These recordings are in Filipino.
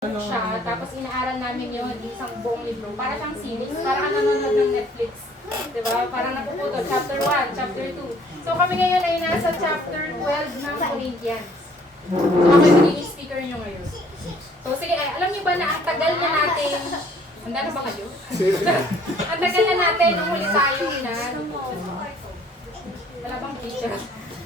Siya, tapos inaaral namin yun, isang buong libro, para siyang series, para ka nanonood ng Netflix. Diba? Parang napuputo, chapter 1, chapter 2. So kami ngayon ay nasa chapter 12 ng Corinthians. So ako yung magiging speaker nyo ngayon. So sige, alam niyo ba na ang tagal na natin, handa na ba kayo? Ang tagal na natin nung huli tayo na, wala bang teacher?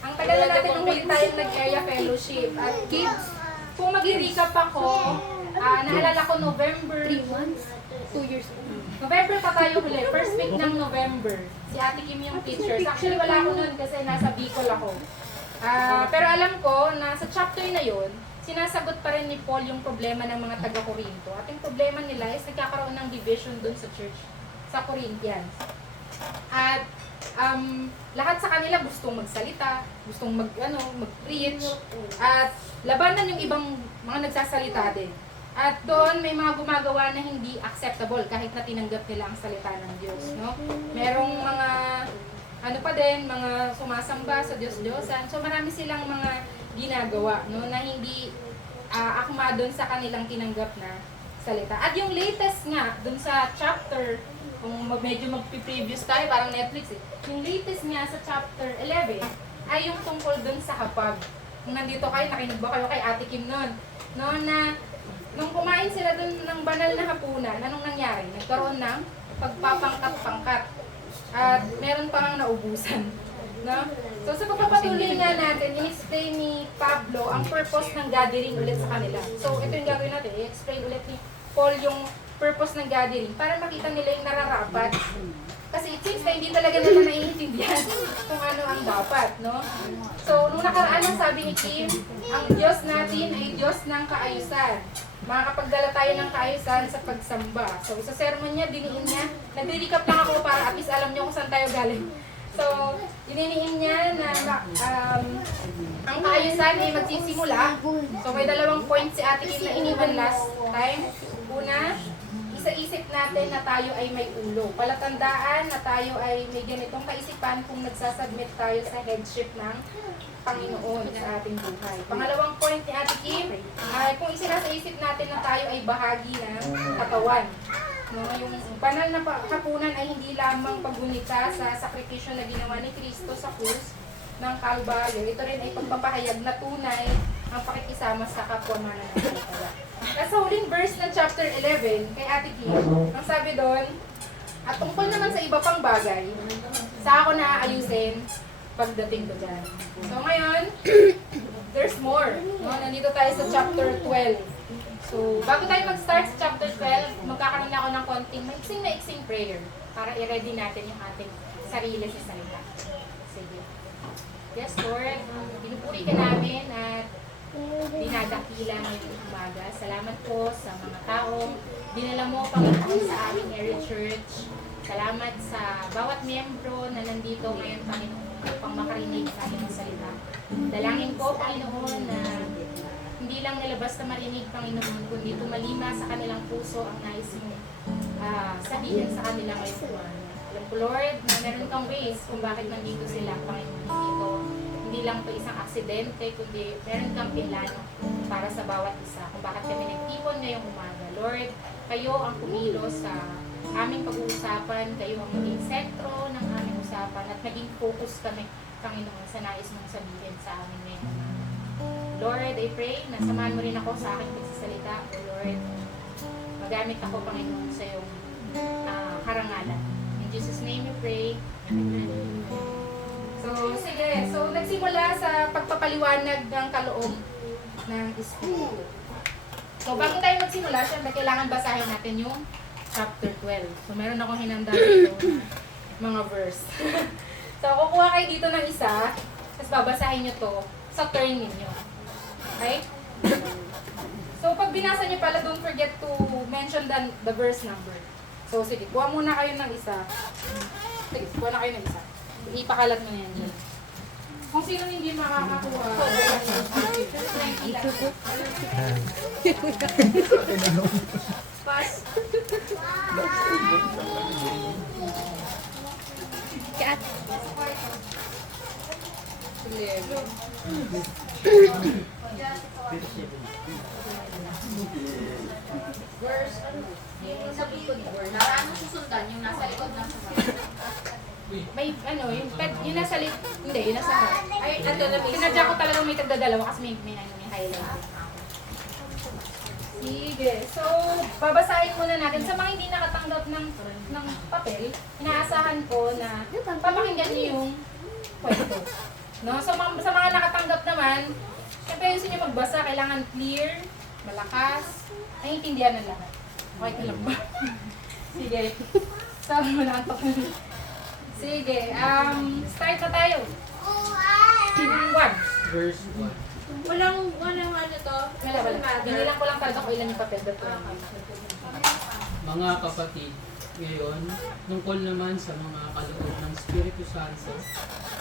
Ang tagal na natin nung huli tayong nag-area fellowship. At kids, kung mag-recap ako, naalala ko November 3 months, 2 years old. November pa tayo huli, first week ng November. Si Ate Kim yung teachers. Actually wala ako noon kasi nasa Bicol ako. Pero alam ko na sa chapter na yon, sinasagot pa rin ni Paul yung problema ng mga taga-Corinto. At yung problema nila is nagkakaroon ng division dun sa church, sa Corinthians. At lahat sa kanila gustong magsalita, gustong mag-preach, at labanan yung ibang mga nagsasalita din. At doon may mga gumagawa na hindi acceptable kahit na tinanggap nila ang salita ng Diyos, no? Merong mga mga sumasamba sa Diyos-Diyosan. So marami silang mga ginagawa, no, na hindi akma doon sa kanilang tinanggap na salita. At yung latest nga doon sa chapter, kung medyo magpi-previous tayo, parang Netflix eh. Yung latest nga sa chapter 11 ay yung tungkol doon sa hapag. Kung nandito kayo, nakinig ba kayo kay Ate Kim noon? No, na nung kumain sila doon ng banal na hapunan, anong nangyari? Nagkaroon ng pagpapangkat-pangkat. At meron pang naubusan. No? So sa pagpapatuloy nga natin, in-explain ni Pablo ang purpose ng gathering ulit sa kanila. So ito yung gagawin natin, i-explain ulit ni Paul yung purpose ng gathering para makita nila yung nararapat. Kasi it seems na hindi talaga nila naiintindihan kung ano ang dapat, no? So, nung nakaraan ang sabi ni Kim, ang Diyos natin ay Diyos ng kaayusan. Makakapagdala tayo ng kaayusan sa pagsamba. So, sa sermon niya, diniin niya, nag-recap lang ako para at least alam niyo kung saan tayo galing. So, dininiin niya na ang kaayusan ay magsisimula. So, may dalawang points si Ate Kim na iniwan last time. Una, isa-isip natin na tayo ay may ulo. Palatandaan na tayo ay may ganitong kaisipan kung nagsasubmit tayo sa headship ng Panginoon sa ating buhay. Pangalawang point ni Ate Kim ay kung isinasa-isip natin na tayo ay bahagi ng katawan. No, yung banal na hapunan ay hindi lamang paggunita sa sakripisyo na ginawa ni Kristo sa krus ng Kalbaryo. Ito rin ay pagpapahayag na tunay ang pakikisama sa kapwa mananampalataya. Sa huling verse ng chapter 11, kay Ate Kim, ang sabi doon, at tungkol naman sa iba pang bagay, sa ako na aayusin pagdating ko dyan. So ngayon, there's more. No? Nandito tayo sa chapter 12. So, bago tayo mag-start sa chapter 12, magkakaroon na ako ng konting maiksing prayer para i-ready natin yung ating sarili sa salita. Sige. Yes, Lord, pinupuri ka namin at dinadakila ngayong umaga. Salamat po sa mga taong dinala mo, Panginoon, sa aming area church. Salamat sa bawat miyembro na nandito ngayon, Panginoon, upang makarinig sa aming salita. Dalangin ko, Panginoon, na hindi lang nilabas na marinig, Panginoon, kundi tumalima sa kanilang puso ang nais mo sabihin sa kanila ngayong umaga. Alam ko, Lord, na meron kang ways kung bakit nandito sila, Panginoon, dito. Hindi lang ito isang aksidente, kundi meron kang plano para sa bawat isa kung bakit kami nag-ipon ngayong umaga. Lord, kayo ang kumilos sa aming pag-uusapan, kayo ang maging sentro ng aming usapan at maging focus kami, Panginoon, sa nais mong sabihin sa amin ngayong umaga. Lord, I pray na samahan mo rin ako sa aking pagsasalita. O Lord, magamit ako, Panginoon, sa iyong karangalan. In Jesus' name we pray. Amen. So, sige. So, nagsimula sa pagpapaliwanag ng kaloob ng Espiritu. So, bago tayo magsimula, syempre kailangan basahin natin yung chapter 12. So, meron akong hinanda dito mga verse. So, kukuha kayo dito ng isa, tapos babasahin nyo to sa turn ninyo. Okay? So, pag binasa nyo pala, don't forget to mention the verse number. So, sige, kuha muna kayo ng isa. Sige, kuha na kayo ng isa. Ipakalat mo na yan dyan. Kung sino hindi makakakuha, pass. Kat. Verse, ano? Yung sa likod verse. Ano susundan? Yung nasa likod ng May ano, yung nasa hindi, yung nasa harap. Ay, ito na mismo. Sinadya ko talagang may tagdadalawa kasi may highlight. Sige. So, babasahin muna natin. Sa mga hindi nakatanggap ng papel, inaasahan ko na papakinggan niyo yung kwento. No? So, sa mga nakatanggap naman, syempre gusto niyo magbasa, kailangan clear, malakas, naiintindihan ng lahat. Okay ka lang ba? Sige. So, manantok na. Sige. Start na tayo. 1. Verse 1. Walang ano to? Wala. Binilang ko lang talaga kung ilan yung papel. Mga kapatid, ngayon, tungkol naman sa mga kaloob ng Espiritu Santo,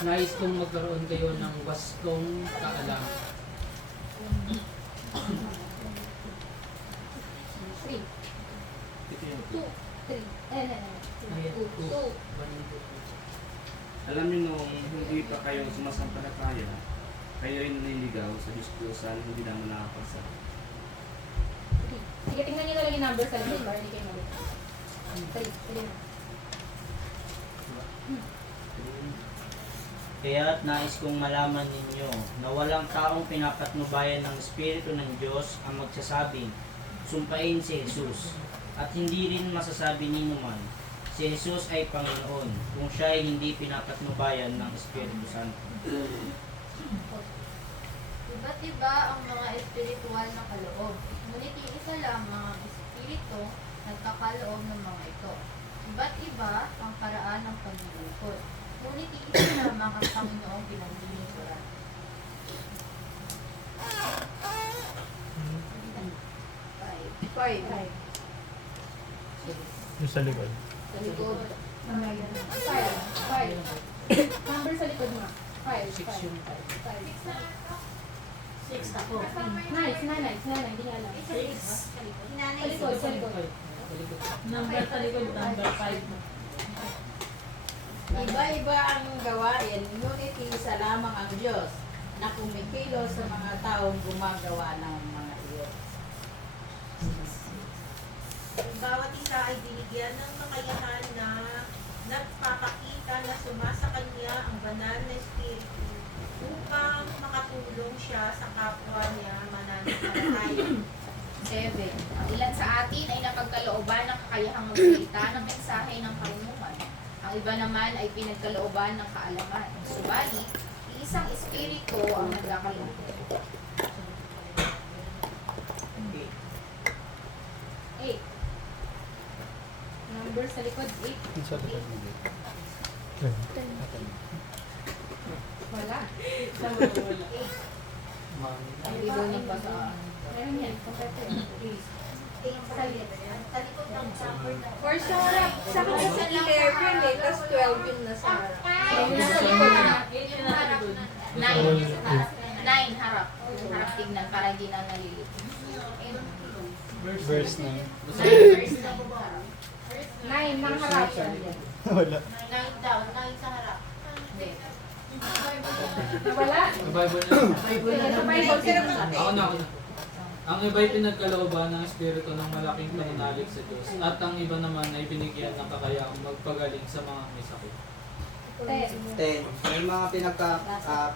nais kong magkaroon kayo ng wastong kaalaman. 3. 2. 3. Ayan, 2. Alam niyo noong hindi pa kayo sumasampalataya, kayo ay naniligaw sa diskusan, hindi naman nakapasa. Sige, tingnan nyo na lang yung number sa likod para hindi kayo malito. 3. Kaya't nais kong malaman ninyo na walang taong pinapatnubayan ng Espiritu ng Diyos ang magsasabing, sumpain si Jesus. At hindi rin masasabi ni naman, si Jesus ay Panginoon kung siya ay hindi pinapatnubayan ng Espiritu Santo. Iba't iba ang mga espiritual na kaloob. Ngunit isa lang mga espiritu nagkakaloob ng mga ito. Iba't iba ang paraan ng paglilingkod. Ngunit isa lamang ang Panginoong pinaglilingkuran. Five. Yung sa likod. Sa likod. 5. Number sa likod mo. 5. 6 yung 5. 6 ako. Nice. Hindi nga alam. Sa likod. Number sa likod, number 5. Iba-iba ang gawain, ngunit isa lamang ang Diyos na kumikilos sa mga taong gumagawa ng mga iyon. Bawat isa ay binigyan ng kakayahan na nagpapakita na sumasa kanya ang banal na espiritu upang makatulong siya sa kapwa niya mananampalataya. 7. Ang ilan sa atin ay napagkalooban ng kakayahang magsalita ng mensahe ng karunungan. Ang iba naman ay pinagkalooban ng kaalaman. Subalit, isang espiritu ang nagkakaloob. 8. Number sa likod. 8. Yung sa likod. Wala. Ang libo ng basa. Meron yan. Kompleto yan. Or sa harap, sa kanya sa 11 eh, tapos 12 yung nasa harap. Yung nasa likod na. 9 harap. Harap tignan para hindi na nalilito. Verse 9. Verse 9 harap. 9 ng harap. Wala. 9 daw, 9 sa harap. Hindi. Nawala? Ang Bible na. Sa Bible, sino ba? Ako na. Ang iba'y pinagkalooban ng Espiritu ng malaking pananalig sa Diyos, at ang iba naman ay binigyan ng kakayahang magpagaling sa mga may sakit. 10. 10. May mga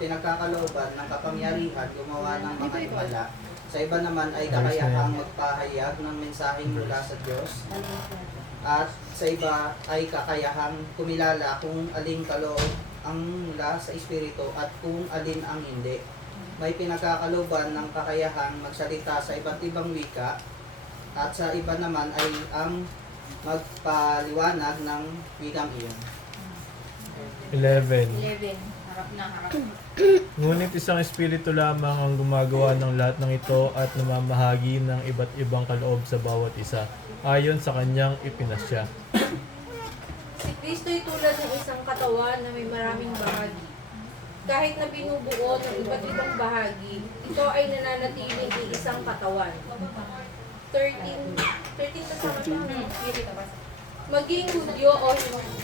pinagkakalooban ng kapangyarihan gumawa ng mga himala. Sa iba naman ay kakayahang magpahayag ng mensaheng mula sa Diyos. At sa iba ay kakayahang kumilala kung aling kaloob ang mula sa Espiritu at kung alin ang hindi. May pinagkakalooban ng kakayahang magsalita sa iba't ibang wika, at sa iba naman ay ang magpaliwanag ng wikang iyon. 11. 11. Harap na, harap. Ngunit isang espiritu lamang ang gumagawa ng lahat ng ito at namamahagi ng iba't ibang kaloob sa bawat isa, ayon sa kanyang ipinasya. Si Kristo'y tulad ng isang katawan na may maraming bahagi. Kahit na binubuo ng iba't ibang bahagi, ito ay nananatiling isang katawan. 13 na sa kanya. Maging Hudyo o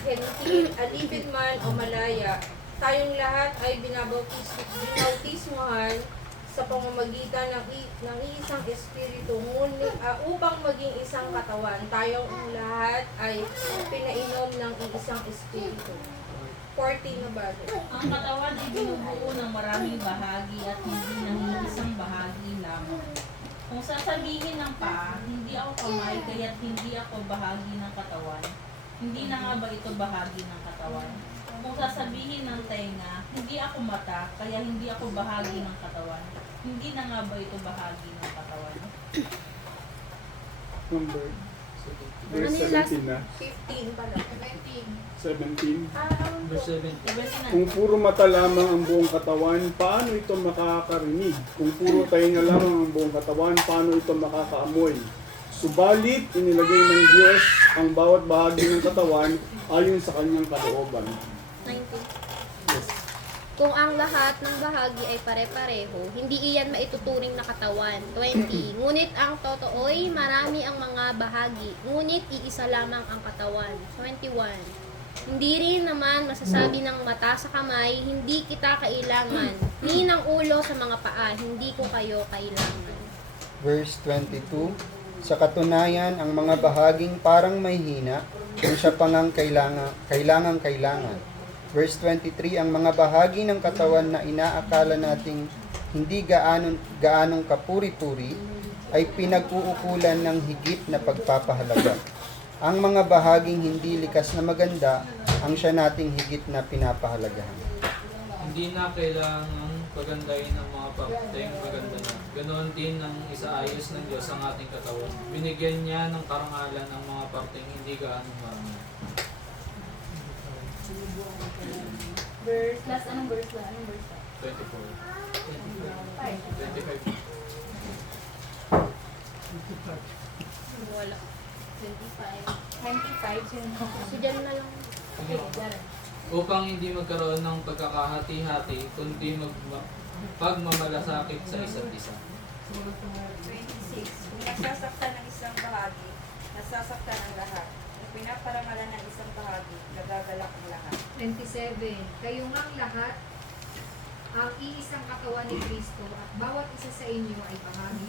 Hentil, alipid man o malaya, tayong lahat ay binautismohan sa pamamagitan ng iisang espiritu, ngunit upang maging isa iisang katawan. Tayong lahat ay pinainom ng iisang espiritu. 14 na ba? Ang katawan ay binubuo ng maraming bahagi at hindi ng isang bahagi lamang. Kung sasabihin ng paa, hindi ako kamay, kaya't hindi ako bahagi ng katawan. Hindi na nga ba ito bahagi ng katawan? Kung sasabihin ng tenga, hindi ako mata, kaya hindi ako bahagi ng katawan. Hindi na nga ba ito bahagi ng katawan? Number. Verse 17 na. 15 pala. 17. Verse 17. Kung puro mata lamang ang buong katawan, paano ito makakarinig? Kung puro tainga lamang ang buong katawan, paano ito makakaamoy? Subalit, inilagay ng Diyos ang bawat bahagi ng katawan ayon sa kanyang kalooban. 19. Yes. Kung ang lahat ng bahagi ay pare-pareho, hindi iyan maituturing na katawan. 20. Ngunit ang totoo'y marami ang mga bahagi, ngunit iisa lamang ang katawan. 21. Hindi rin naman masasabi ng mata sa kamay, hindi kita kailangan, ni ng ulo sa mga paa, hindi ko kayo kailangan. Verse 22, sa katunayan, ang mga bahaging parang may hina, kung siya pa ngang kailangan. Verse 23, ang mga bahagi ng katawan na inaakala nating hindi gaanong kapuri-puri, ay pinag-uukulan ng higit na pagpapahalaga. Ang mga bahaging hindi likas na maganda, ang siya nating higit na pinapahalagahan. Hindi na kailangang pagandahin ng mga parteng maganda na. Ganoon din ang isaayos ng Diyos ang ating katawan. Binigyan niya ng karangalan ang mga parteng hindi gaanong marami. Verse, last anong verse na? Anong verse na? 24. 25. Wala. 25, sino? So, dyan na lang. Okay, dyan. Upang hindi magkaroon ng pagkakahati-hati, kundi pagmamalasakit sa isa't isa. 26. Kung nasasaktan ng isang bahagi, nasasaktan ang lahat. Kung pinaparangalan ng isang bahagi, nagagalak ang lahat. 27. Kayo ngang lahat ang iisang katawan ni Kristo at bawat isa sa inyo ay bahagi.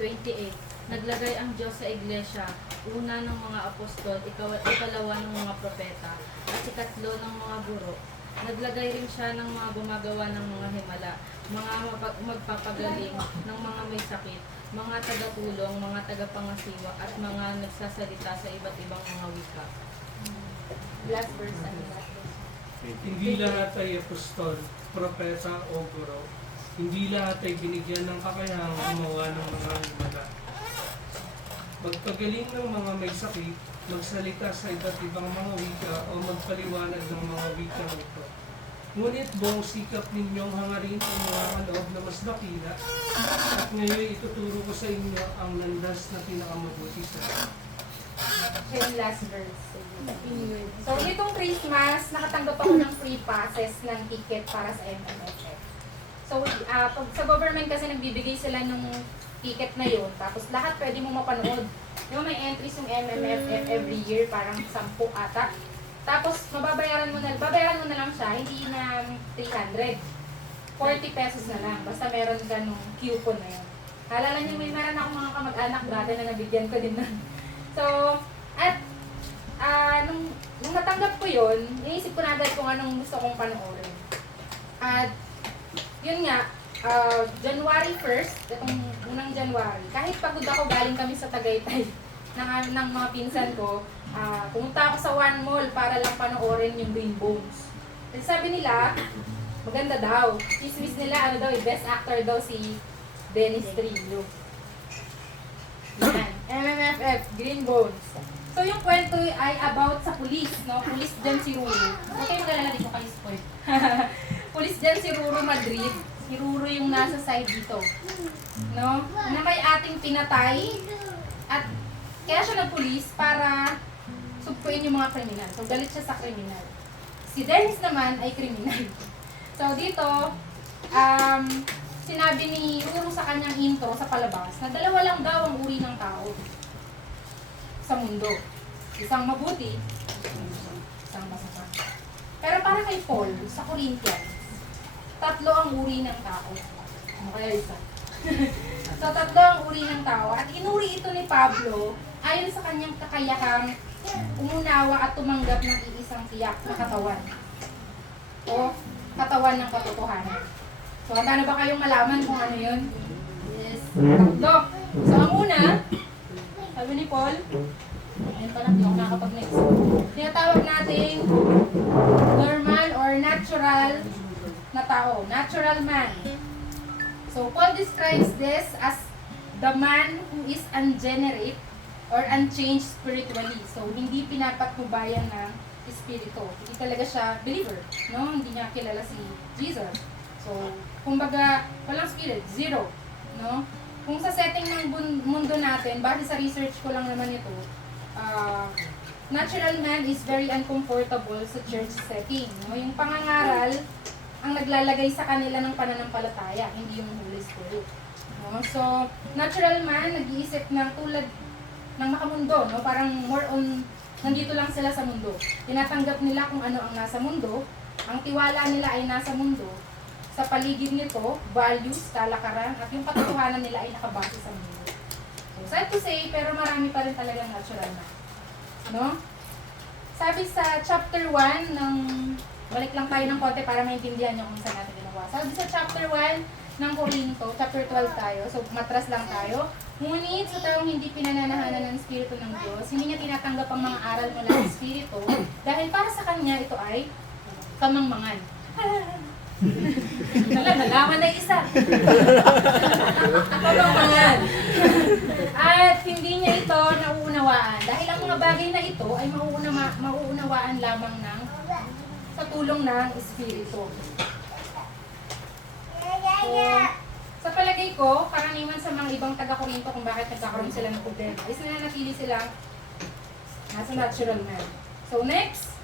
28. Naglagay ang Diyos sa iglesia, una ng mga apostol, ikalawa ng mga propeta, at ikatlo ng mga guro. Naglagay rin siya ng mga gumagawa ng mga himala, mga magpapagaling ng mga may sakit, mga tagatulong, mga tagapangasiwa, at mga nagsasalita sa iba't ibang mga wika. Last verse, ano last verse? Hindi lahat ay apostol, propeta o guro. Hindi lahat ay binigyan ng kakayahang gumawa ng mga himala. Magpagaling ng mga may sakit, magsalita sa iba't ibang mga wika o magpaliwanag ng mga wika ito. Ngunit buong sikap ninyong hangarin ang mga kaloob na mas dakila at ngayon ituturo ko sa inyo ang landas na pinakamabuti sa inyo. Yung last verse. So, itong Christmas, nakatanggap ako ng free passes ng ticket para sa MMFF. So, pag sa government kasi nagbibigay sila ng ticket na yun, tapos lahat pwede mo mapanood. Yung may entries yung MMFF every year, parang 10 ata. Tapos, babayaran mo na lang siya, hindi na 300. 40 pesos na lang, basta meron ka nung coupon na yun. Alala niyo, may meron akong mga kamag-anak dati na nabigyan ko din nun. So, at nung natanggap ko yun, iniisip ko na agad kung anong gusto kong panoorin. At, yun nga, January 1st, itong unang January, kahit pagod ako, galing kami sa Tagaytay ng mga pinsan ko, pumunta ako sa One Mall para lang panoorin yung Green Bones. Kasi sabi nila, maganda daw. Chismis nila, best actor daw si Dennis Trillo. Yan, MMFF, Green Bones. So yung kwento ay about sa pulis, no? Pulis dyan si Ruro. Okay, maglalala dito kayo spoil. Pulis dyan si Ruro Madrid. Si Ruro yung nasa side dito. No? Na may ating pinatay. At kaya siya nagpulis para sugpuin yung mga kriminal. So galit siya sa kriminal. Si Dennis naman ay kriminal. So dito, sinabi ni Ruro sa kanyang intro sa palabas na dalawa lang daw ang uri ng tao sa mundo. Isang mabuti, isang masama. Pero para kay Paul, sa Corinthians, 3 ang uri ng tao. Ano kaya isa? So 3 ang uri ng tao. At inuri ito ni Pablo ayon sa kanyang kakayahang umunawa at tumanggap ng iisang tiyak na katawan o katawan ng katotohanan. So, handa na ba kayong malaman kung ano yun? Yes. Tatlo. So, ang una, sabi ni Paul, ayun pala, hindi ako nakakapag-next. Tinatawag natin normal or natural na tao. Natural man. So, Paul describes this as the man who is ungenerate or unchanged spiritually. So, hindi pinapatnubayan ng espiritu. Hindi talaga siya believer. No? Hindi niya kilala si Jesus. So, kumbaga, walang spirit. Zero. No? Kung sa setting ng mundo natin, base sa research ko lang naman ito, natural man is very uncomfortable sa church setting. No? Yung pangangaral, ang naglalagay sa kanila ng pananampalataya, hindi yung Holy Spirit. No? So, natural man, nag-iisip ng tulad ng makamundo, no? Parang more on, nandito lang sila sa mundo. Tinatanggap nila kung ano ang nasa mundo, ang tiwala nila ay nasa mundo, sa paligid nito, values, kalakaran, at yung katotohanan nila ay nakabase sa mundo. So, sad to say, pero marami pa rin talagang natural man. No? Sabi sa chapter 1 ng, balik lang tayo ng konti para maintindihan nyo kung saan natin ginawa. Sabi sa chapter 1 ng Corinto, chapter 12 tayo, so matras lang tayo. Ngunit sa taong hindi pinananahanan ng Espiritu ng Diyos, hindi niya tinatanggap ang mga aral mula sa Espiritu dahil para sa kanya ito ay kamangmangan. Nalaman na isa. Kamangmangan. At hindi niya ito nauunawaan dahil ang mga bagay na ito ay mauunawaan lamang ng sa tulong ng Espiritu. So, sa palagay ko, karaniwan sa mga ibang taga-Korinto kung bakit nagkakaroon sila ng problema is nananatili silang nasa natural man. So next,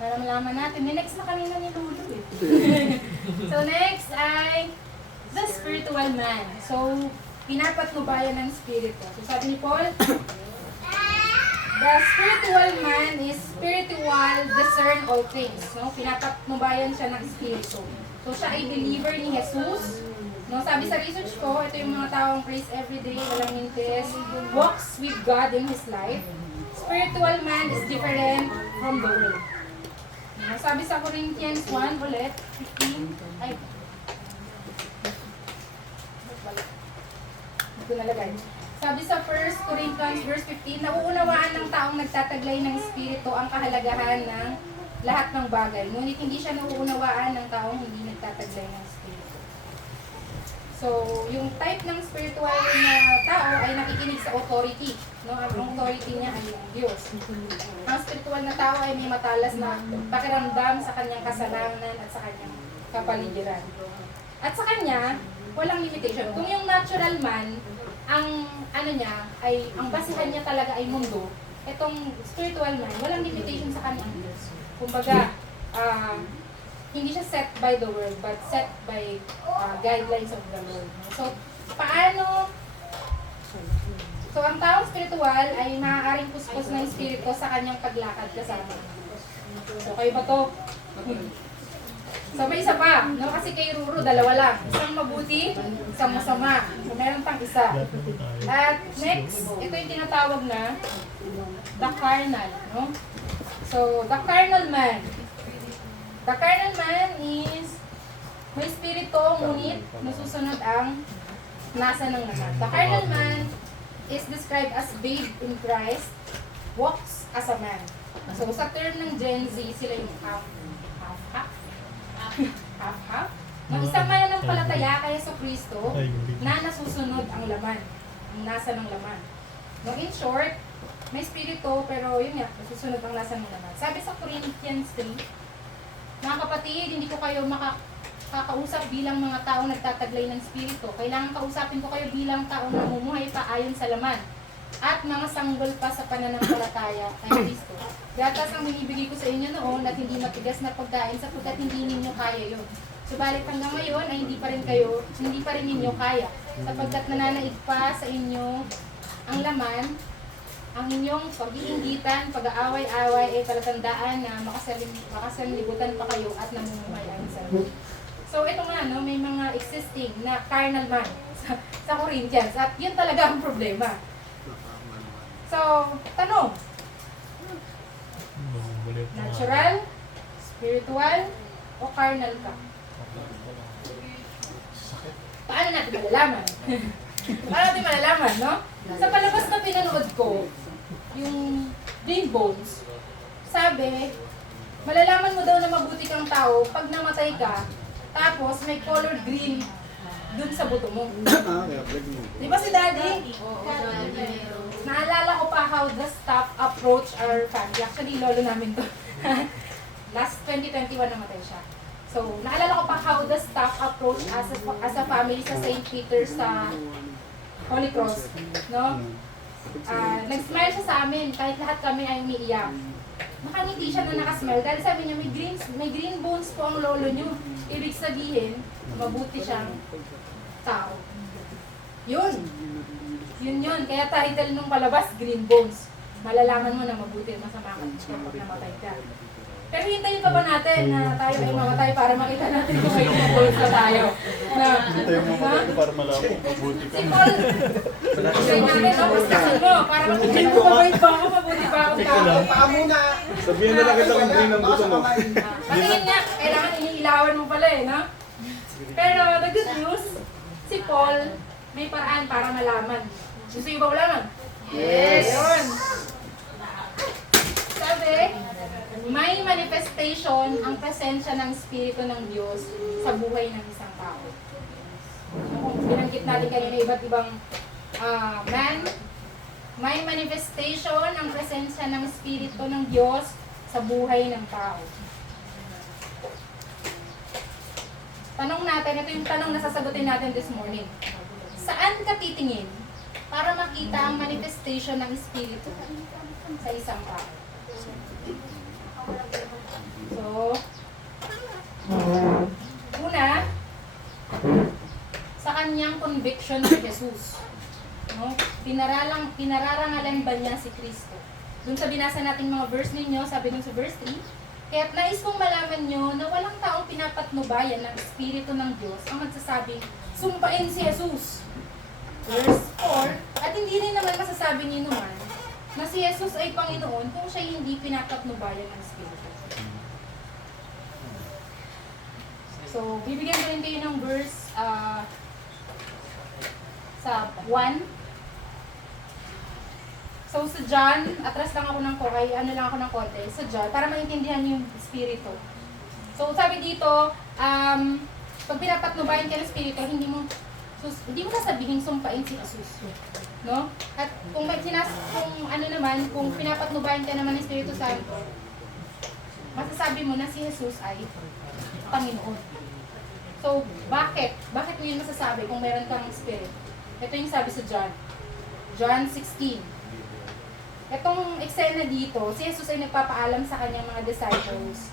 para malaman natin, next na kanina ni Lulu eh. So next ay the spiritual man. So, pinapatnubayan ng spirito. So sabi ni Paul, the spiritual man is spiritual, discern all things. No? Pinapatnubayan siya ng spirito. So, siya ay believer ni Jesus. No, sabi sa research ko, ito yung mga taong praise everyday, walang mintis, walks with God in his life. Spiritual man is different from the world. No, sabi sa Corinthians 1, ulit, 15, ay, ito nalagay. Sabi sa 1 Corinthians verse 15, nauunawaan ng taong nagtataglay ng Espiritu ang kahalagahan ng lahat ng bagay. Ngunit hindi siya nauunawaan ng taong hindi nagtataglay ng Espiritu. So, yung type ng spiritual na tao ay nakikinig sa authority. No? Ang authority niya ay ang Diyos. Ang spiritual na tao ay may matalas na pakiramdam sa kanyang kasalanan at sa kanyang kapaligiran. At sa kanya, walang limitation. Kung yung natural man, ang ano niya, ay ang basihan niya talaga ay mundo, itong spiritual man, walang limitation sa kanyang Diyos. Kumbaga, hindi siya set by the world, but set by guidelines of the Lord. So, paano? So, ang taong spiritual ay maaaring puspos ng espiritu sa kanyang paglakad kasama. So, kayo ba to? So, may isa pa, no? Kasi kay Ruru, dalawa lang. Isang mabuti, isang masama. So, meron pang isa. At next, ito yung tinatawag na the carnal, no? So, the carnal man. The carnal man is may spirito, ngunit nasusunod ang nasa ng laman. The carnal man is described as babe in Christ, walks as a man. So, sa term ng Gen Z, sila yung half-half. Ng isang mananampalataya kaya sa Kristo na nasusunod ang laman, ang nasa ng laman. No, in short, may spirito pero yun nga, nasusunod ang nasa ng laman. Sabi sa Corinthians 3, mga kapatid, hindi ko kayo makakausap bilang mga taong nagtataglay ng spirito. Kailangan kausapin ko kayo bilang taong namumuhay pa ayon sa laman at mga sanggol pa sa pananampalataya kay Kristo. Gatas ang binibigay ko sa inyo noon at hindi matigas na pagkain sapagkat hindi ninyo kaya yun. Subalit hanggang ngayon ay hindi pa rin ninyo kaya sapagkat nananaig pa sa inyo ang laman, ang inyong pag-iinggitan, pag-aaway-away ay palatandaan na makasanlibutan pa kayo at namumuhay ayon sa Lord. So ito nga, no, may mga existing na carnal man sa Corinthians at yun talaga ang problema. So, tanong. Bumalik na nga. Natural, spiritual, o carnal ka? Paano natin malalaman? Paano natin malalaman, no? Sa palabas na pinanood ko, yung Green Bones, sabi, malalaman mo daw na mabuti kang tao pag namatay ka, tapos may color green dun sa buto mo. Di ba si Daddy? Naalala ko pa how the staff approach our family. Actually, lolo namin to. Last 2021 namatay siya. So, naalala ko pa how the staff approach as a family sa St. Peter sa Holy Cross. No? Nag-smile siya sa amin kahit lahat kami ay umiiyak. Nakangiti siya na nakasmile dahil sabi niya may green bones po ang lolo niyo. Ibig sabihin, mabuti siyang tao. Yun. Yun. Kaya title nung palabas, Green Bones. Malalaman mo na mabuti at masama ka kapag namatay ka. Pero hintayin pa ba natin na tayo ay mamatay para makita natin kung may green bones na tayo? Hintayin mo mamatay para malaman kung mabuti ka. Si Paul, hintayin natin, no? Pastasin mo, para makita ko mabait ba ako, mabuti ba akong tao? Sabihin na lang kita kung green ang buto mo. Patingin nga, kailangan iniilawan mo pala eh, no? Pero the good news, si Paul, may paraan para malaman. Gusto niyo ba malaman? Yes! Ayun. Sabi, may manifestation ang presensya ng Espiritu ng Diyos sa buhay ng isang tao. So, kung binanggit natin kanina iba't ibang man, may manifestation ang presensya ng Espiritu ng Diyos sa buhay ng tao. Tanong natin, ito yung tanong na sasagutin natin this morning. Saan ka titingin para makita ang manifestation ng Espiritu sa isang tao? So, una, sa kanyang conviction si Jesus. No? Pinararangalan ba niya si Kristo? Doon sa binasa nating mga verse ninyo, sabi dun sa verse 3, kaya't nais kong malaman nyo na walang taong pinapatnubayan ng Espiritu ng Diyos ang magsasabing, sumpain si Jesus. Verse 4, at hindi rin naman masasabi niyo naman na si Jesus ay Panginoon kung siya hindi pinapatnubayan ng Espiritu. So, bibigyan ko rin kayo ng verse sa 1. So, sa John, atras lang ako ng kokay, ano lang ako ng konti. Sa John, para maintindihan yung Espiritu. So, sabi dito, pag pinapatnubayan ka ng Espiritu, hindi mo sasabihin sumpain si Jesus. No? At kung kung pinapatnubayan ka naman ng Espiritu Santo, masasabi mo na si Jesus ay Panginoon. So, bakit? Bakit mo yun masasabi kung meron kang Spirit? Ito yung sabi sa John. John 16. Itong eksena dito, si Jesus ay nagpapaalam sa kanyang mga disciples.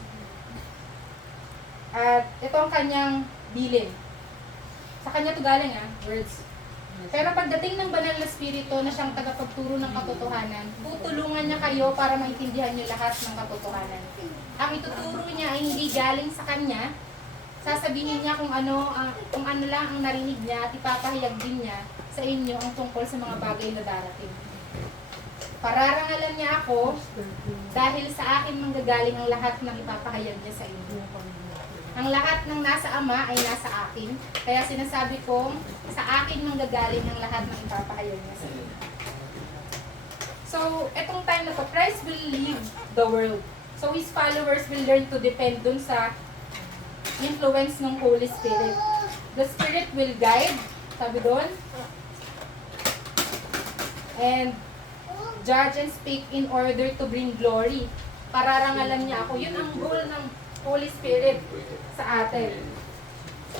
At ito ang kanyang bilin. Sa kanya ito galing words. Pero pagdating ng banal na Espiritu na siyang tagapagturo ng katotohanan, tutulungan niya kayo para maintindihan niyo lahat ng katotohanan. Ang ituturo niya ay hindi galing sa kanya, sasabihin niya kung ano lang ang narinig niya at ipapahayag din niya sa inyo ang tungkol sa mga bagay na darating. Pararangalan niya ako dahil sa akin manggagaling ang lahat ng ipapahayag niya sa inyo. Ang lahat ng nasa Ama ay nasa akin, kaya sinasabi kong sa akin manggagaling ang lahat ng ipapahayag niya sa inyo. So, etong time na to, Christ will leave the world. So, His followers will learn to depend dun sa influence ng Holy Spirit. The Spirit will guide, sabi doon, and judge and speak in order to bring glory. Pararangalan niya ako. Yun ang goal ng Holy Spirit sa atin.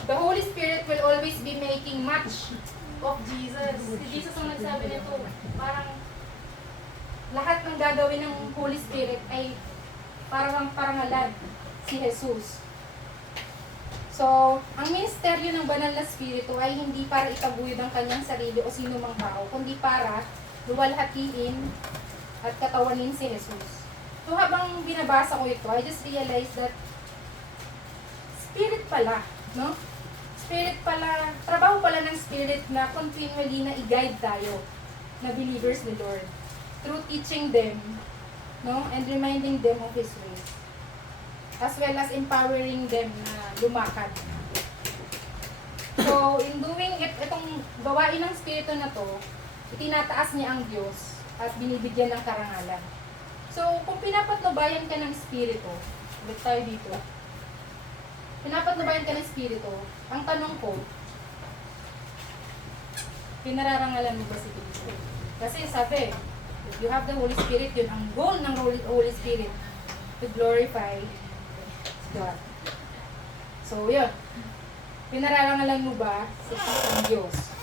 The Holy Spirit will always be making much of Jesus. Si Jesus ang nagsabi nito, parang lahat ng gagawin ng Holy Spirit ay parang parangalan si Jesus. So, ang ministeryo ng banal na Espiritu ay hindi para itaguyod ang kanyang sarili o sino mang tao, kundi para luwalhatiin at katawanin si Jesus. So, habang binabasa ko ito, I just realized that Spirit pala, no? Spirit pala, trabaho pala ng Spirit na continually na i-guide tayo na believers ni Lord. through teaching them, no, and reminding them of His ways, as well as empowering them na lumakad. So, in doing itong gawain ng Espiritu na to, itinataas niya ang Diyos at binibigyan ng karangalan. So, kung pinapatnubayan ka ng Espiritu, ulit tayo dito, pinapatnubayan ka ng Espiritu, ang tanong ko, pinararangalan mo ba si Kristo? Kasi sabi, if you have the Holy Spirit, yun ang goal ng Holy Spirit, to glorify God. So, yun. Pinararangalan mo ba si ang Diyos?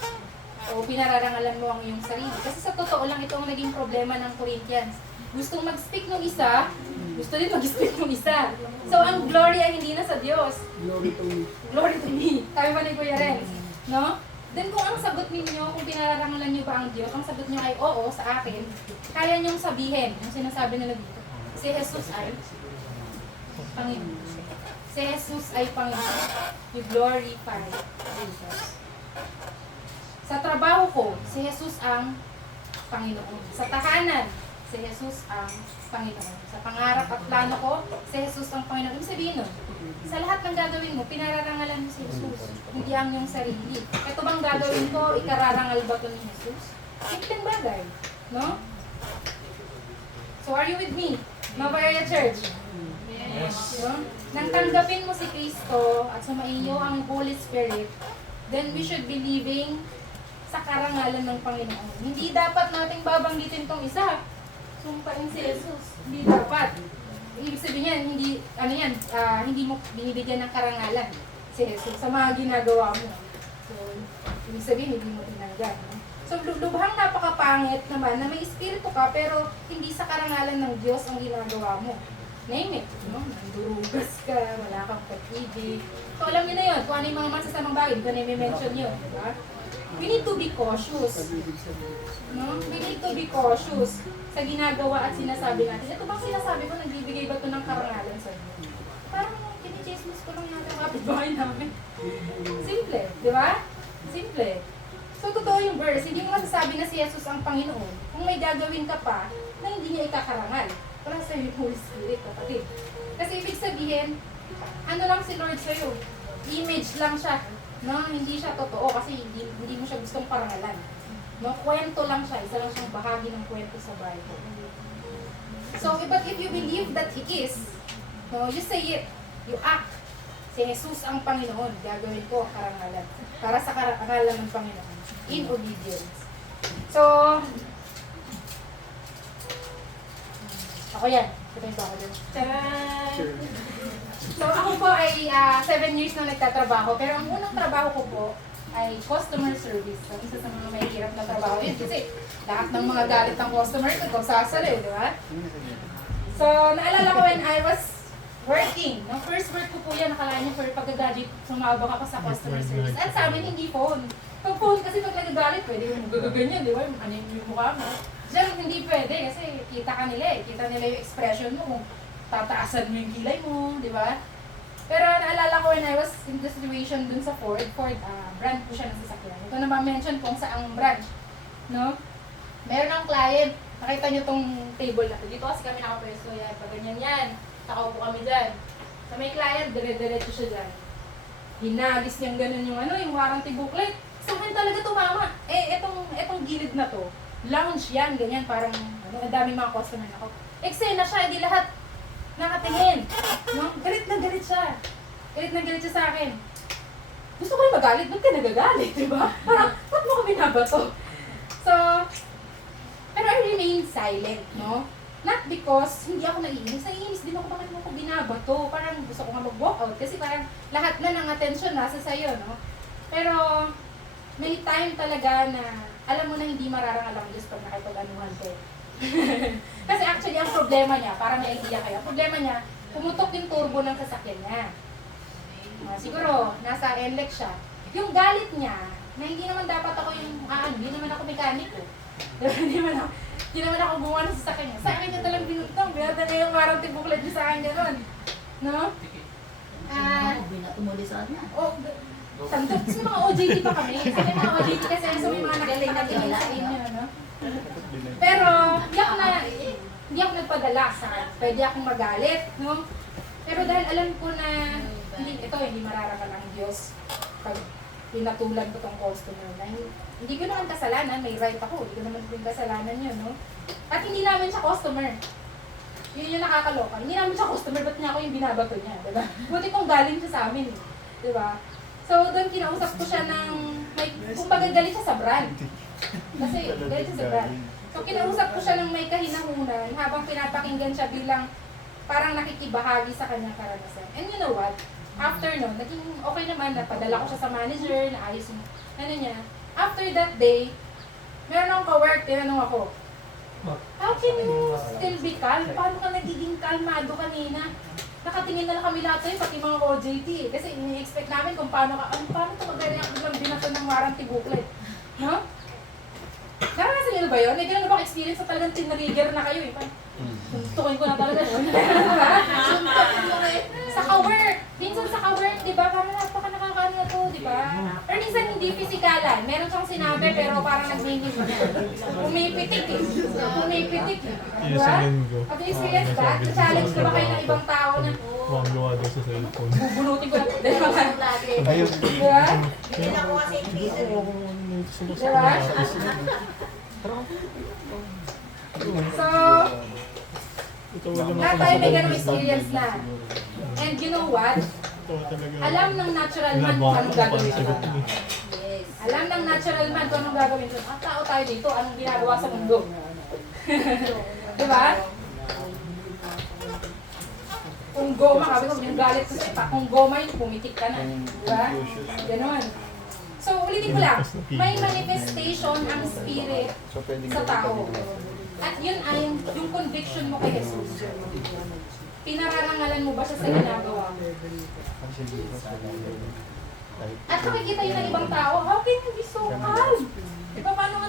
O pinararangalan mo ang iyong sarili? Kasi sa totoo lang, ito ang naging problema ng Corinthians. Gustong mag-speak ng isa, gusto din mag-speak ng isa. So, ang glory ay hindi na sa Diyos. Glory to me. Glory to me. Kaya ba ni Kuya Renz? No? Then kung ang sagot ninyo, kung pinararangalan nyo ba ang Diyos, ang sagot nyo ay oo sa akin, kaya nyong sabihin, yung sinasabi nila dito, si Jesus ay Panginoon. Si Jesus ay Panginoon. You glorify Jesus. Sa trabaho ko, si Jesus ang Panginoon. Sa tahanan, si Jesus ang Panginoon. Sa pangarap at plano ko, si Jesus ang Panginoon. Ibig sabihin nun, sa lahat ng gagawin mo, pinararangalan mo si Jesus. Hindi ang iyong sarili. Ito bang gagawin ko, ikararangal ba ito ni Jesus? Simpleng bagay. No? So, are you with me? Mabaya Church? Yes. No? Nang tanggapin mo si Kristo at sumaiyo ang Holy Spirit, then we should be living sa karangalan ng Panginoon. Hindi dapat nating babanggitin tong isa. Sumpain si Jesus. Hindi dapat. Ibig sabihin yan, hindi mo binibigyan ng karangalan si Jesus sa mga ginagawa mo. So, ibig sabihin, hindi mo tinanggap. No? So, lubhang napakapangit naman na may espiritu ka, pero hindi sa karangalan ng Diyos ang ginagawa mo. Name it, no? Nandurugas ka, wala kang pag-ibig. So, alam niyo na yun, kung ano yung mga masasamang bagay, hindi ko na i-mention yun, di ba? We need to be cautious. No? We need to be cautious sa ginagawa at sinasabi natin. Ito bang sinasabi ko, nagbibigay ba ito ng karangalan sa inyo? Parang kinichismis ko lang yata ang kapitbahay namin. Simple, di ba? Simple. So, totoo yung verse. Hindi mo masasabi na si Jesus ang Panginoon kung may gagawin ka pa na hindi niya ikakarangal. Para sa yung Holy Spirit, kapatid. Kasi ibig sabihin, ano lang si Lord sa'yo? Image lang siya. No, hindi siya totoo kasi hindi mo siya gustong parangalan. No, kwento lang siya, isa lang siyang bahagi ng kwento sa Bible. So, but if you believe that He is, no, you say it, you act. Si Jesus ang Panginoon, gagawin ko ang karangalan. Para sa karangalan ng Panginoon. In obedience. So, ako yan. Sabihin ko ako dyan. Charan! So, ako po ay 7 years na nagtatrabaho, pero ang unang trabaho ko po ay customer service. So, isa sa mga mahihirap na trabaho yun kasi lahat ng mga galit ng customer ko, sasali, di ba? So, naalala ko when I was working. Nung first work ko po yan, nakalain niyo for pag-graduate, sumabak ako sa customer service. At sa amin, hindi phone. Pag phone kasi pag nagagalit, pwede mo magaganyan, di ba? Ano yung mukha mo? Diyan, hindi pwede kasi kita ka nila eh. Kita nila yung expression mo kung tataasan mo yung kilay mo, di ba? Pero naalala ko when I was in the situation dun sa Ford brand po siya ng sasakyan. Ito na ma-mention kung saang branch, no? Meron ng client, nakita nyo tong table na to. Dito kasi kami nakapwesto yan, pag ganyan yan, nakaupo kami dyan. Sa may client, dire-diretso siya dyan. Hinagis niyang ganun yung warranty booklet. Sa akin talaga tumama. Etong gilid na to, lounge yan, ganyan, parang, ang daming mga customer na ako. Eksena siya, hindi lahat nakatingin. No? Galit na galit siya. Galit na galit siya sa akin. Gusto ko rin magalit, ba't ka nagagalit, di ba? Parang, ba't mo ko binabato? So, pero I remain silent, no? Not because hindi ako naiinis. Naiinis din ako, bakit mo ko binabato? Parang gusto ko nga mag-walk out kasi parang lahat na ng attention nasa sayo, no? Pero, may time talaga na alam mo na hindi mararangal ang Diyos pag nakipag-anuhan ko. Kasi actually, ang problema niya, para may idea kayo, ang problema niya, pumutok yung turbo ng sasakyan niya. Siguro, nasa NLEX siya. Yung galit niya, na hindi naman dapat ako yung, hindi naman ako mekaniko. hindi naman ako gumawa ng sasakyan niya. Sa akin niya talagang binutang. Binata niya yung warranty booklet niya sa akin gano'n. No? Binatumuli sa akin. Tanto, kasi mga OJT pa kami. Kasi may mga OJT kasi so may mga nagaling na tingin sa inyo, no? Pero, yak nagpadala sa pwede akong magalit, no? Pero dahil alam ko na hindi mararangal ang Diyos pag pinatulan ko tong customer na hindi ko naman kasalanan, may right ako, hindi ko naman yung kasalanan yun, no? At hindi namin siya customer. Yun yung nakakaloka. Hindi namin siya customer, ba't niya ako yung binabato niya, diba? Buti kung galing siya sa amin, diba? So, doon kinausap ko siya ng, kumbaga galit siya sa brand. Kasi galit siya sa brand. So, kinausap ko siya ng may kahinahunan habang pinapakinggan siya bilang parang nakikibahagi sa kanyang karanasan. And you know what? After nun, naging okay naman, napadala ko siya sa manager, naayos yung, niya. After that day, meron akong ka-work, tinanong ako, how can you still be calm? Paano ka nagiging kalmado kanina? Nakatingin na lang kami lahat sa'yo, pati mga OJT eh. Kasi ini-expect namin kung paano ito mag-react bilang binato ng warranty booklet. No? Naranasan niyo ba yun? May ganun na bang experience na talagang tinrigger na kayo eh? Tuntukin ko na talaga yun. Sa ka-work. Minsan sa ka-work, di ba? Parang napaka-nakakaano na to, di ba? Pero minsan hindi pisikalan. Meron siyang sinabi pero parang nag-mingin mo. Pumipitik eh. Pumipitik eh. Di ba? Have you experienced that? Na-challenge ko ba kayo ng ibang tao na Mukhang gawa daw sa cellphone. bubunutin ko na. Di ba? Di ba? Hindi lang ko kasi freezer. Di ba? So, lahat tayo may ganong experience na. And you know what? Alam ng natural man kung anong gagawin ko. Alam ng natural man kung anong gagawin ko. Ang tao tayo dito, anong ginagawa sa mundo. Diba? Kung goma, sabi ko, yung galit ko sa'yo pa. Kung goma yun, pumitik ka na. Diba? Ganon. So, ulitin ko lang. May manifestation ang spirit sa tao. At yun ay yung conviction mo kay Jesus. Pinararangalan mo ba siya sa ginagawa mo? At makikita yun ng ibang tao, how can you be so calm? Diba, paano ka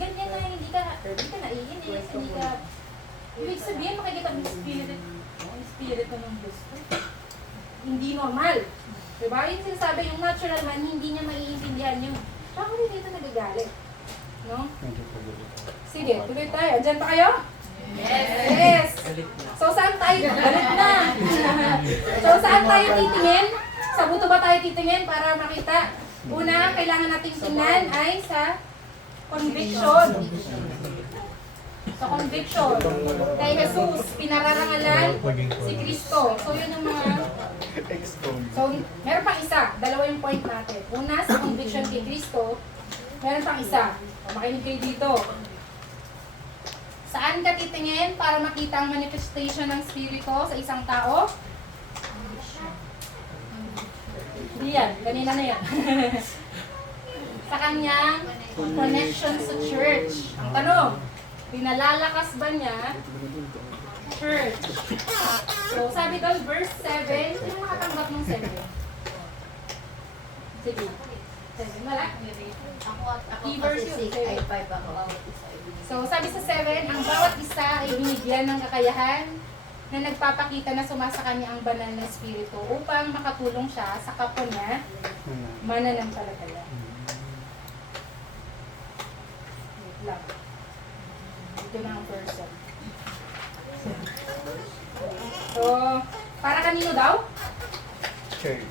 ganyan na hindi ka naiinis, hindi ka... Ibig sabihin, makikita mo yung spirit ko ng Diyos. Hindi normal. Diba? Yung sinasabi, yung natural man, hindi niya maiintindihan yung, bakit hindi dito nagagalit? No? Sige, tuloy tayo. Diyan pa kayo? Yes! So, saan tayo? Galit na! So, saan tayo titingin? Sa buto ba tayo titingin para makita? Una, kailangan nating tingnan ay sa conviction. Sa conviction. Kay Jesus, pinararangalan si Kristo. So, yun yung mga... So, meron pang isa. Dalawa yung point natin. Una, sa conviction kay Kristo. Meron pang isa. Makinig kayo dito. Saan ka titingin para makita ang manifestation ng Spirito sa isang tao? Hindi yan. Kanina na yan. Sa kanyang connection sa church. Ang tanong, pinalalakas ba niya church? So, sabi doon, verse 7, sino makatanggap ng 7? Sige. 7, wala? Ako kasi 6 ay 5 ako. So, sabi sa 7, ang bawat isa ay binigyan ng kakayahan na nagpapakita na sumasakanya ang banal na espiritu upang makatulong siya sa kapwa niya mananampalataya. Wait lang. Ito na ang person. So, para kanino daw? Church.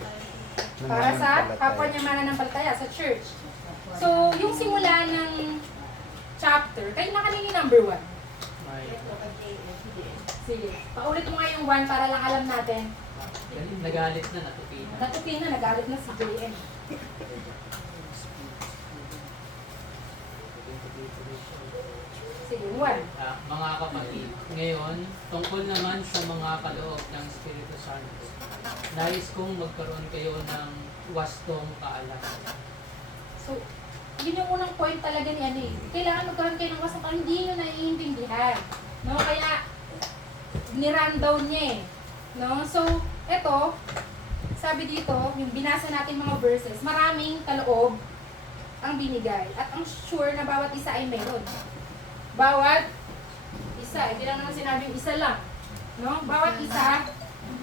Para sa kapwa niya mananampalataya, sa church. So, yung simula ng chapter, kayo na kanini number 1? Sige, paulit mo nga yung 1 para lang alam natin. Nagalit na, natupi na. Natupi na, nagalit na si JM. Sige, 1. Mga kapatid, ngayon, tungkol naman sa mga kaloob ng Espiritu Santo, nais kong magkaroon kayo ng wastong kaalaman. So, yun yung unang point talaga ni ano eh. Kailangan magkaroon kayo ng wasang hindi nyo naiintindihan. No? Kaya, ni-rundown niya eh. No? So, eto, sabi dito, yung binasa natin mga verses, maraming kaloob ang binigay. At ang sure na bawat isa ay mayroon. Bawat isa, hindi lang naman sinabing isa lang. No? Bawat isa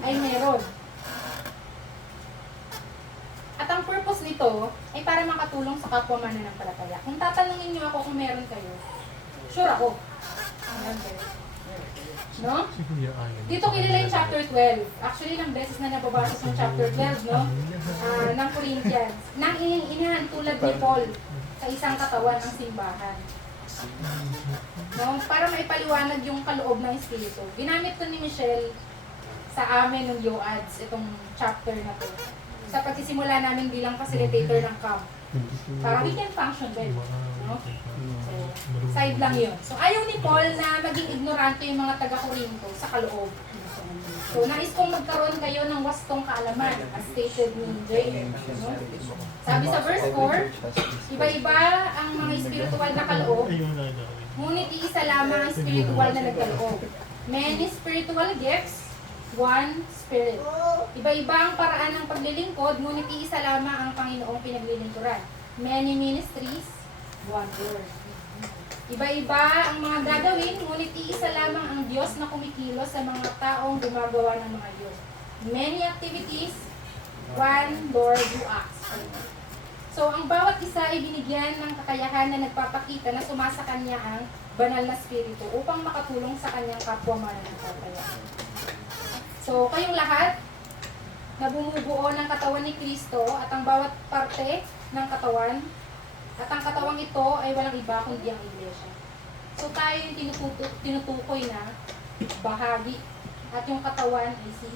ay mayroon. At ang purpose nito ay para makatulong sa kapwa mananampalataya. Kung tatanungin niyo ako kung meron kayo, sure ako. Meron kayo. No? Dito kilala yung chapter 12. Actually, ilang beses na nababasa sa chapter 12, no? Ng Corinthians. Nang inihan tulad ni Paul sa isang katawan ng simbahan. No? Para maipaliwanag yung kaloob ng Espiritu. Ginamit to ni Michelle sa amin ng YOADS, itong chapter na to. Sa pagsisimula namin bilang facilitator ng camp. Para we can function well. No? So, side lang yun. So, ayaw ni Paul na maging ignorante yung mga taga-Corinto sa kaloob. So, nais kong magkaroon kayo ng wastong kaalaman, as stated ni James. No? Sabi sa verse 4, iba-iba ang mga spiritual na kaloob, ngunit iisa lamang ang spiritual na nagkaloob. Many spiritual gifts, one Spirit. Iba-iba ang paraan ng paglilingkod, ngunit iisa lamang ang Panginoong pinaglilingkuran. Many ministries, one Lord. Iba-iba ang mga gagawin, ngunit iisa lamang ang Diyos na kumikilos sa mga taong gumagawa ng mga Diyos. Many activities, one Lord who acts. So, ang bawat isa ay binigyan ng kakayahan na nagpapakita na sumasa kanya ang banal na spirito upang makatulong sa kanyang kapwa mananampalataya. So, kayong lahat na bumubuo ng katawan ni Kristo at ang bawat parte ng katawan, at ang katawang ito ay walang iba kundi ang iglesia. So, tayo yung tinutukoy na bahagi at yung katawan ay si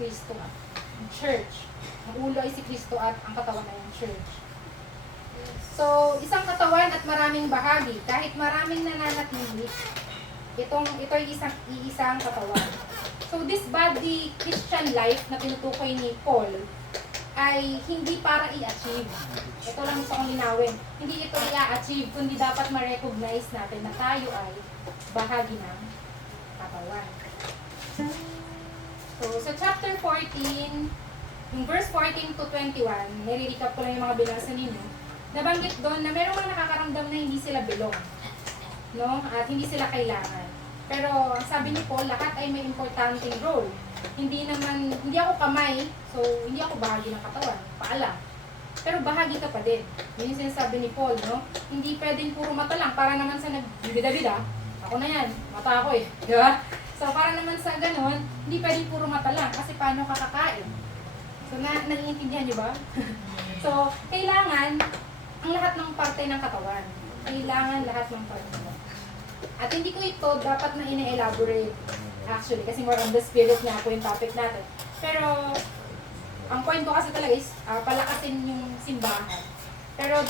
Kristo, ang church. Ang ulo ay si Kristo at ang katawan ay yung church. So, isang katawan at maraming bahagi. Kahit maraming nananatili, ito ay iisang katawan. So, this body Christian life na tinutukoy ni Paul ay hindi para i-achieve. Ito lang gusto kong linawin. Hindi ito i-achieve, kundi dapat ma-recognize natin na tayo ay bahagi ng katawan. So, sa chapter 14, yung verse 14 to 21, nire-recap ko lang yung mga binasa ninyo, nabanggit doon na merong mga nakakaramdam na hindi sila belong, no? At hindi sila kailangan. Pero ang sabi ni Paul, lahat ay may importanteng role. Hindi ako kamay, so hindi ako bahagi ng katawan. Paalam. Pero bahagi ka pa din. Yun yung sinasabi ni Paul, no? Hindi pwedeng puro mata lang. Para naman sa nagbibida-bida, ako na yan, mata ako eh. Di ba? So para naman sa ganun, hindi pwedeng puro mata lang. Kasi paano kakakain? So naiintindihan nyo ba? So, kailangan ang lahat ng parte ng katawan. Kailangan lahat ng parte. At hindi ko ito dapat na ina-elaborate actually, kasi more on the spirit na po yung topic natin. Pero, ang point ko kasi talaga is palakasin yung simbahan. Pero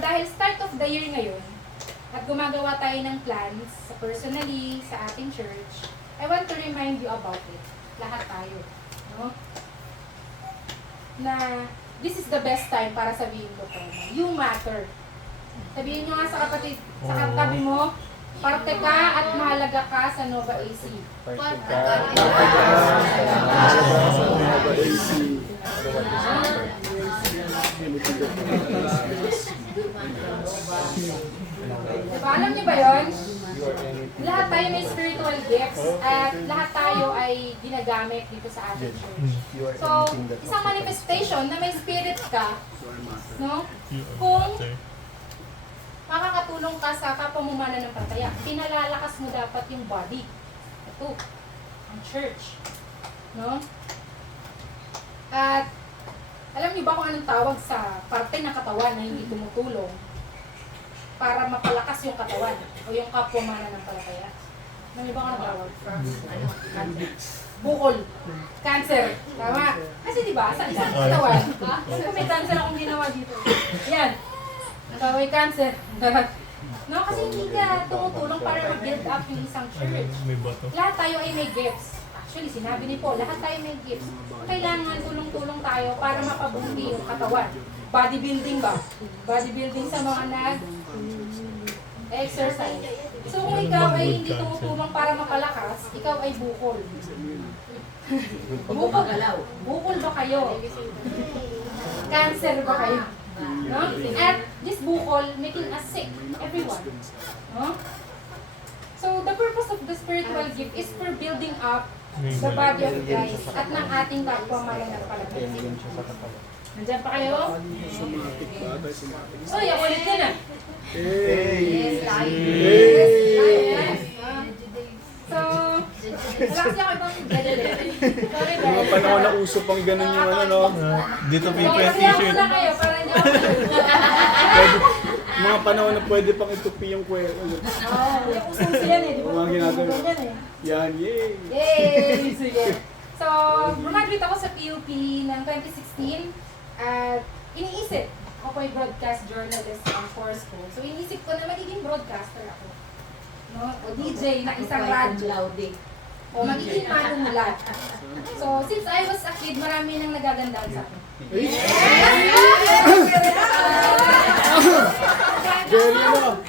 dahil start of the year ngayon, at gumagawa tayo ng plans sa personally, sa ating church, I want to remind you about it. Lahat tayo. No? Na this is the best time para sabihin ko to. You matter. Sabihin nyo nga sa kapatid, sa katabi mo, parte ka at mahalaga ka sa Nova AC. Parte ka. Sa Nova AC. Diba? Alam niyo ba yun? Lahat tayo may spiritual gifts at lahat tayo ay ginagamit dito sa ating church. So, isang manifestation na may spirit ka, no? Kung makakatulong ka sa kapamumana ng pataya, pinalalakas mo dapat yung body. Ito, ang church. No? At alam niyo ba kung anong tawag sa parte ng katawan na hindi tumutulong para mapalakas yung katawan o yung kapamumana ng palataya? Alam niyo ba kung anong tawag? Bukol. Cancer. Tama. Kasi diba, sa isang katawan, kasi kung may cancer akong ginawa dito. Yan. Ikaw ay cancer. No, kasi hindi ka tumutulong para ma-build up yung isang church. Lahat tayo ay may gifts. Actually, sinabi ni Paul, lahat tayo may gifts. Kailangan tulong-tulong tayo para mapabuti yung katawan. Bodybuilding ba? Bodybuilding sa mga nag-exercise. So kung ikaw ay hindi tumutulong para mapalakas, ikaw ay bukol. Bukol ba kayo? Cancer ba kayo? No? At this bukol making us sick, everyone. No? So the purpose of the spiritual gift is for building up the body of Christ at ng ating kapwa mananampalataya. Nandiyan pa kayo? Oh, yung ulit din ah. Yes, live. Yes, live. So, panahon na uso pang ganun yung ano, no? Dito So, people kaya t-shirt. muna kayo para hindi ako Pwede, mga panahon na pwede pang itupi yung kwero. yung ususo yan eh, di ba? Mga ginagawa. Yan eh. Yan, yay! Yay! Sige. So, graduate ako sa PUP ng 2016 at iniisip, ako po ay broadcast journalist ang course ko. So, iniisip ko na magiging broadcaster ako. No? O DJ na isang radyo. O magiging manumulat. So, since I was a kid, marami nang nagagandaan sa akin.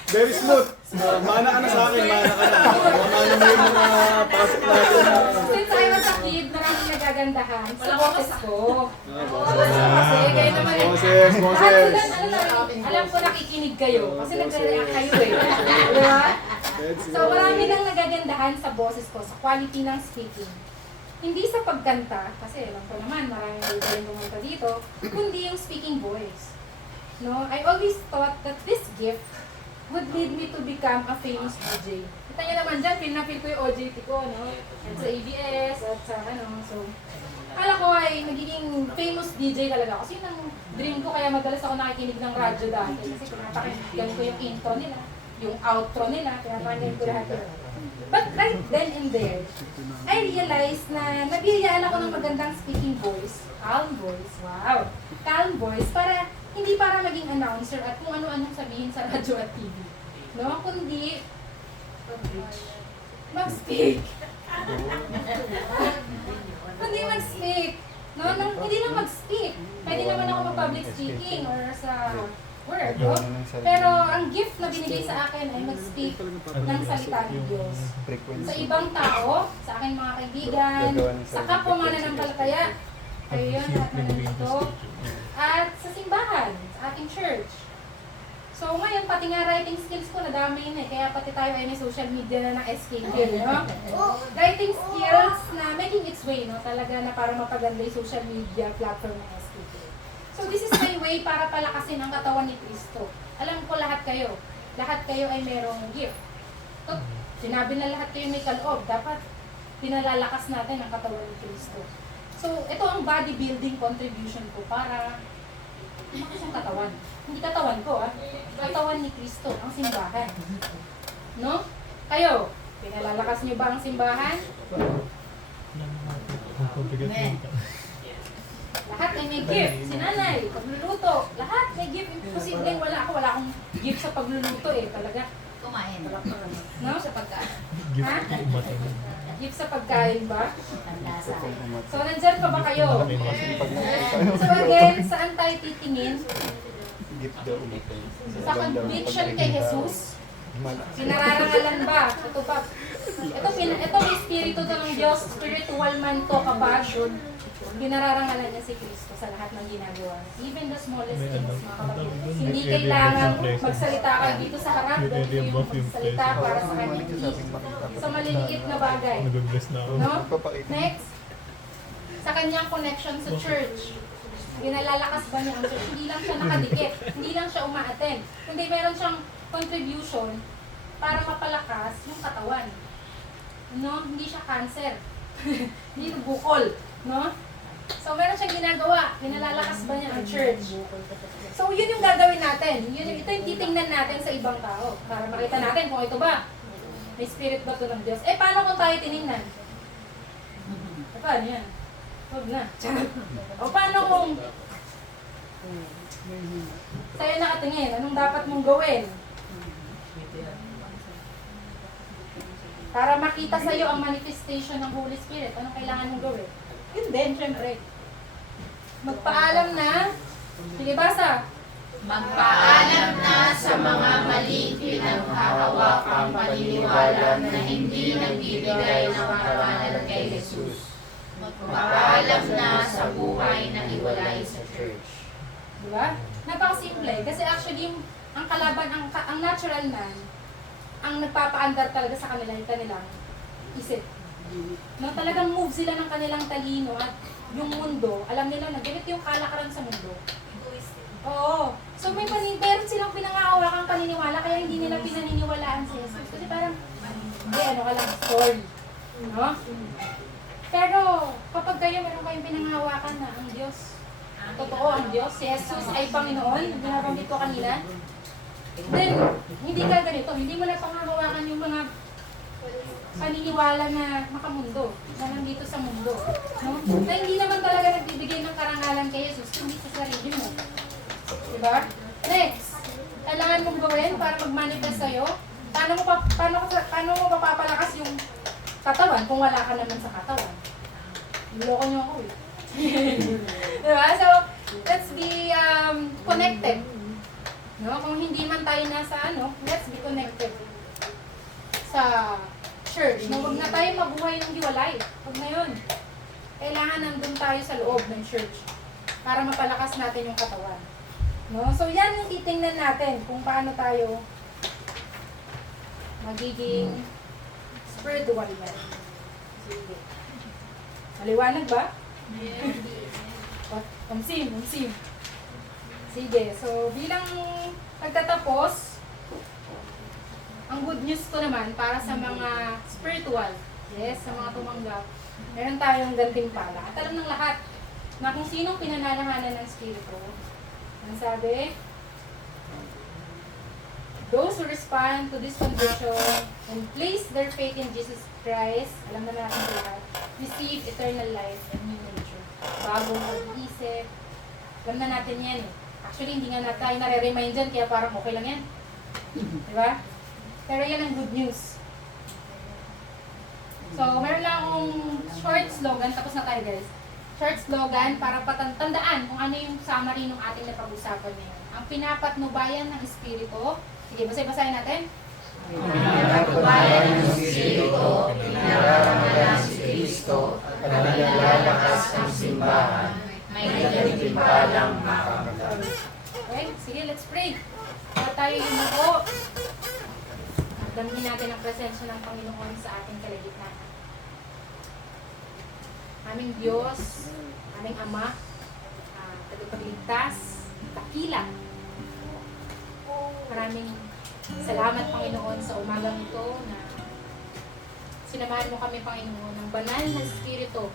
Very smooth. Mana ka na sa akin, mana ka na. Mana mo yung mga pasok natin. Since I was a kid, maraming nagagandahan sa boses ko. Kasi kayo naman eh. Boses, boses. Alam ko nakikinig kayo. Kasi nagre-react kayo eh. Di ba? So marami nang nagagandahan sa boses ko, sa quality ng speaking. Hindi sa pagkanta, kasi alam ko naman maraming magaling kumanta dito, kundi yung speaking voice. No, I always thought that this gift would lead me to become a famous DJ. Kita niyo naman dyan, feel na feel ko yung OJT ko, no? At sa ABS, at sa ano, so... Akala ko ay magiging famous DJ talaga. Kasi yun ang dream ko, kaya madalas ako nakikinig ng radyo dati. Kasi pinapakinggan ko yung intro nila, yung outro nila, pinapakinggan ko lahat yun. But right then and there, I realized na nabiyayaan ako ng magandang speaking voice, calm voice, wow, calm voice, hindi para maging announcer at kung ano-anong sabihin sa radyo at TV. No? Kundi, mag-speak. Kundi mag-speak. No? Hindi lang mag-speak. Pwede naman ako mag-public speaking or sa work. No? Pero ang gift na binigay sa akin ay mag-speak ng salita ng Diyos. Sa ibang tao, sa aking mga kaibigan, sa kapwa mananampalataya, kayo yun, lahat na nandito, at sa simbahan, sa ating church. So ngayon, pati nga writing skills ko nadamay na eh, kaya pati tayo ay may social media na ng SKK, no? Writing skills na making its way, no? Talaga na para mapaganda yung social media platform ng SKK. So this is my way para palakasin ang katawan ni Kristo. Alam ko lahat kayo ay merong gift. So, sinabi na lahat kayo may kaloob, dapat pinalalakas natin ang katawan ni Kristo. So, ito ang bodybuilding contribution ko para lumakas ang katawan. Hindi katawan ko, katawan ni Kristo, ang simbahan. No? Kayo, pinalalakas niyo ba ang simbahan? Lahat ay may gift. Si nanay, pagluluto. Lahat may gift. Imposibleng wala ako. Wala akong gift sa pagluluto eh. Talaga. Kumain. No? Sa pagkain. Ha? Gift sa pagkain ba? So, nandyan pa ba kayo? So again, saan tayo titingin? Sa conviction kay Jesus? Pinararangalan ba? Ito ba? Ito may espiritu to ng Diyos, spiritual man to kapag pinararangalan niya si Kristo sa lahat ng ginagawa. Even the smallest things, mga kapatid. Hindi kailangan magsalita ka dito sa harap, dahil yung magsalita para sa kanya. Sa maliliit na bagay. No? Next. Sa kanyang connection sa church. Ginalalakas ba niya ang church? Hindi lang siya nakadikit. Hindi lang siya uma-attend. Kundi meron siyang contribution para mapalakas yung katawan. No? Hindi siya cancer. Hindi bukol. No? So, meron siyang ginagawa. Pinalalakas ba niya ang church? So, yun yung gagawin natin. Ito yung titingnan natin sa ibang tao. Para makita natin kung ito ba. May spirit ba ito ng Diyos? Eh, paano kung tayo tinignan? Paano yan? Huwag na. O, paano kung sa'yo nakatingin? Anong dapat mong gawin? Para makita sa'yo ang manifestation ng Holy Spirit, anong kailangan mong gawin? Yun din, syempre. Magpaalam na. Sige, basa. Magpaalam na sa mga maling pinaghahawakang paniniwala na hindi nagbibigay ng karangalan kay Jesus. Magpaalam na sa buhay na hiwalay sa church. Diba? Napakasimple. Kasi actually, ang kalaban, ang natural man, ang nagpapaandar talaga sa kanila yung kanilang isip. No, talagang move sila ng kanilang talino at yung mundo, alam nila na ganito yung kalakaran sa mundo. Oo. So meron silang pinangahawakang paniniwala kaya hindi nila pinaniniwalaan si Jesus. Kasi parang, hindi, ano ka lang, story. No? Pero kapag kayo meron kayong pinanghawakan na ang Diyos, totoo ang Diyos, si Jesus ay Panginoon, binabanggit ko kanina, then hindi ka ganito, hindi mo na panghahawakan yung mga paniniwala na makamundo, na nandito sa mundo. No? Na hindi naman talaga nagbibigay ng karangalan kay Jesus, hindi sa sarili mo. Diba? Next, kailangan mong gawin para mag-manifest sa'yo. Paano mo papapalakas yung katawan kung wala ka naman sa katawan? Niloko niyo ako eh. Diba? So, let's be connected. No? Kung hindi man tayo nasa let's be connected sa church. No, huwag na tayo mabuhay ng hiwalay. Huwag na yun. Kailangan nandun tayo sa loob ng church para mapalakas natin yung katawan. No? So, yan yung titingnan natin kung paano tayo magiging spiritual man. Sige. Maliwanag ba? Umsim. Sige. So, bilang pagtatapos, ang good news ko naman para sa mga spiritual, yes, sa mga tumanggap, meron tayong gantimpala. At alam ng lahat na kung sinong pinananahanan ng Espiritu, ang sabi, those who respond to this condition and place their faith in Jesus Christ, alam na natin ito lahat, receive eternal life and new nature. Bagong pag-iisip. Alam na natin yan eh. Actually, hindi nga tayo nare-remind dyan, kaya parang okay lang yan. Diba? Pero yan ang good news. So, meron lang akong short slogan, tapos na tayo guys. Short slogan para patandaan kung ano yung summary ng ating napag-usapan ngayon. Ang pinapatnubayan ng Espiritu. Sige, basahin natin. Pinapatnubayan ng Espiritu, pinararangalan si Kristo, at pinalalakas ang simbahan. May nagtimpalang makakagal. Okay, sige, let's pray. Para tayo yumuko. Damhin natin ang presensya ng Panginoon sa ating kalagitnaan. Aming Diyos, aming Ama, tagapagligtas, dakila. Maraming salamat, Panginoon, sa umagang ito na sinamahan mo kami, Panginoon, ng banal na Espiritu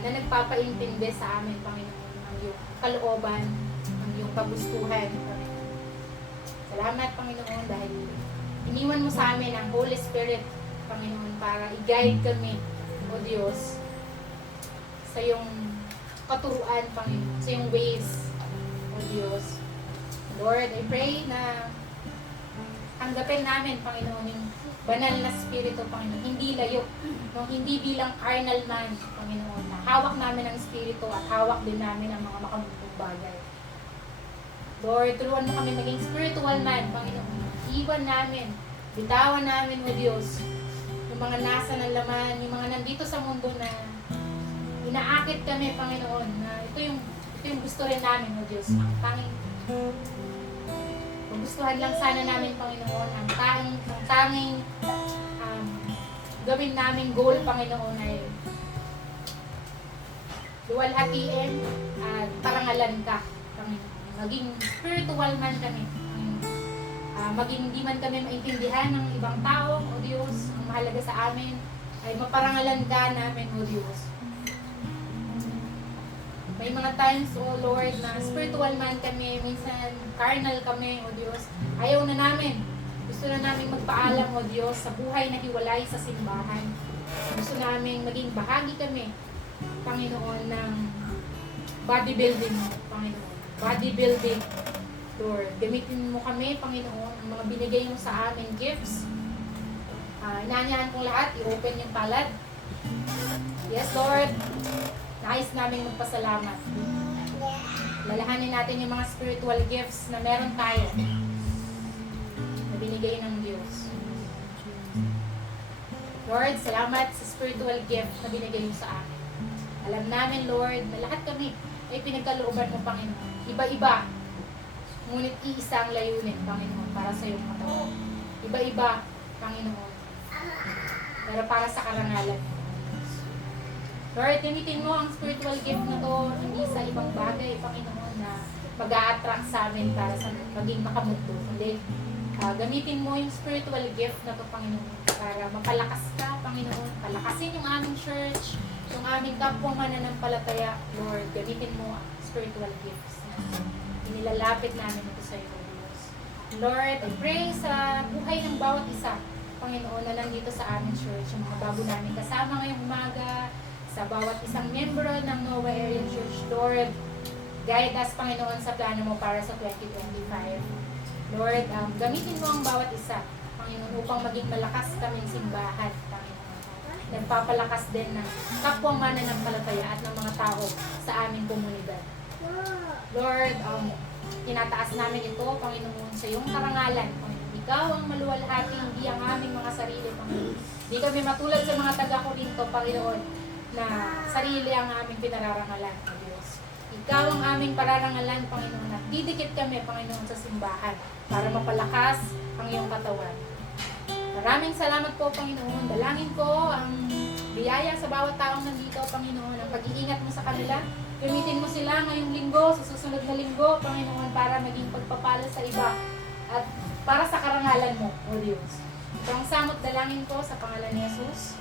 na nagpapaintindi sa amin, Panginoon, ng iyong kalooban, ng iyong kagustuhan, Panginoon. Salamat, Panginoon, dahil iniwan mo sa amin ang Holy Spirit, Panginoon, para i-guide kami, O Diyos, sa iyong katuruan, Panginoon, sa iyong ways, O Diyos. Lord, I pray na tanggapin namin, Panginoon, yung banal na Espiritu, Panginoon, hindi layo, no? Hindi bilang carnal man, Panginoon, na hawak namin ang Espiritu at hawak din namin ang mga makamundong bagay. Lord, tulungan mo kami maging spiritual man, Panginoon. Iwan namin, bitawan namin, O Diyos, yung mga nasa ng laman, yung mga nandito sa mundo na inaakit kami, Panginoon, na ito yung gusto rin namin, O Diyos. Ang gustuhan lang sana namin, Panginoon, ang tanging gawin namin goal, Panginoon, ay luwalhatiin at parangalan ka, Panginoon. Maging spiritual man kami, maging hindi man kami maintindihan ng ibang tao, O Diyos, ang mahalaga sa amin ay maparangalan ka namin, O Diyos. May mga times, O Lord, na spiritual man kami, minsan carnal kami, O Diyos. Ayaw na namin. Gusto na namin magpaalam, O Diyos, sa buhay na hiwalay sa simbahan. Gusto namin maging bahagi kami, Panginoon, ng bodybuilding, Panginoon. Bodybuilding, Lord. Gamitin mo kami, Panginoon, ang mga binigay mo sa amin gifts. Inaanyahan kong lahat, i-open yung palad. Yes, Lord. Nais namin magpasalamat. Lalahanin natin yung mga spiritual gifts na meron tayo na binigay ng Diyos. Lord, salamat sa spiritual gift na binigay mo sa amin. Alam namin, Lord, na lahat kami ay pinagkalooban mo, Panginoon. Iba-iba. Ngunit iisa ang layunin, Panginoon, para sa iyong katawan. Iba-iba, Panginoon. Pero para sa karangalan mo. Lord, gamitin mo ang spiritual gift na to hindi sa ibang bagay, Panginoon, na mag-a-attract sa amin para sa maging makamundo. Kundi, gamitin mo yung spiritual gift na to, Panginoon, para mapalakas ka, Panginoon. Palakasin yung aming church, yung aming kapwa mananampalataya, Lord, gamitin mo ang spiritual gifts. Inilalapit namin ito sa iyo, Diyos. Lord, I pray sa buhay ng bawat isa, Panginoon, na nandito sa aming church, yung mga bago namin kasama ngayong umaga, sa bawat isang membro ng Nova Area Church, Lord, guide us, Panginoon, sa plano mo para sa 2025. Lord, gamitin mo ang bawat isa, Panginoon, upang maging malakas kaming simbahan, Panginoon. Nagpapalakas din ng kapwa mananampalataya at ng mga tao sa aming komunidad. Lord, tinataas namin ito, Panginoon, sa iyong karangalan. Panginoon, ikaw ang maluwalhati, hindi ang aming mga sarili, Panginoon. Hindi kami matulad sa mga taga-Korinto, Panginoon, na sarili ang aming pinararangalan, O Diyos. Ikaw ang aming pararangalan, Panginoon, at didikit kami, Panginoon, sa simbahan para mapalakas ang iyong katawan. Maraming salamat po, Panginoon. Dalangin ko ang biyaya sa bawat taong nandito, Panginoon, ang pag-iingat mo sa kanila. Gamitin mo sila ngayong linggo, sa susunod na linggo, Panginoon, para maging pagpapala sa iba at para sa karangalan mo, O Diyos. Ito ang samot dalangin ko sa pangalan ni Jesus.